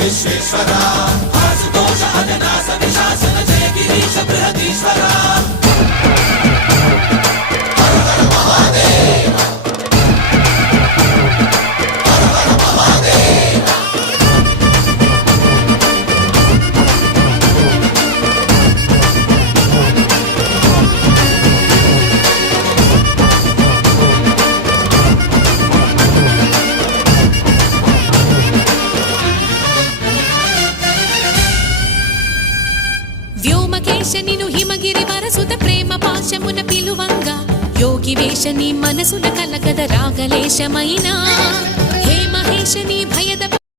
విశ్వేశ్వరా ఆశుతోష అజనాస విశాసన జయ గిరీశ బృహదీశ్వరా హర హర మహాదేవ హర హర మహాదేవ వ్యోమకేశనిను హిమగిరి వరసుత ప్రేమ పాశమున పిలువంగా యోగి వేషని మనసున కలకద రాగలేశమైనా హే మహేశని భయద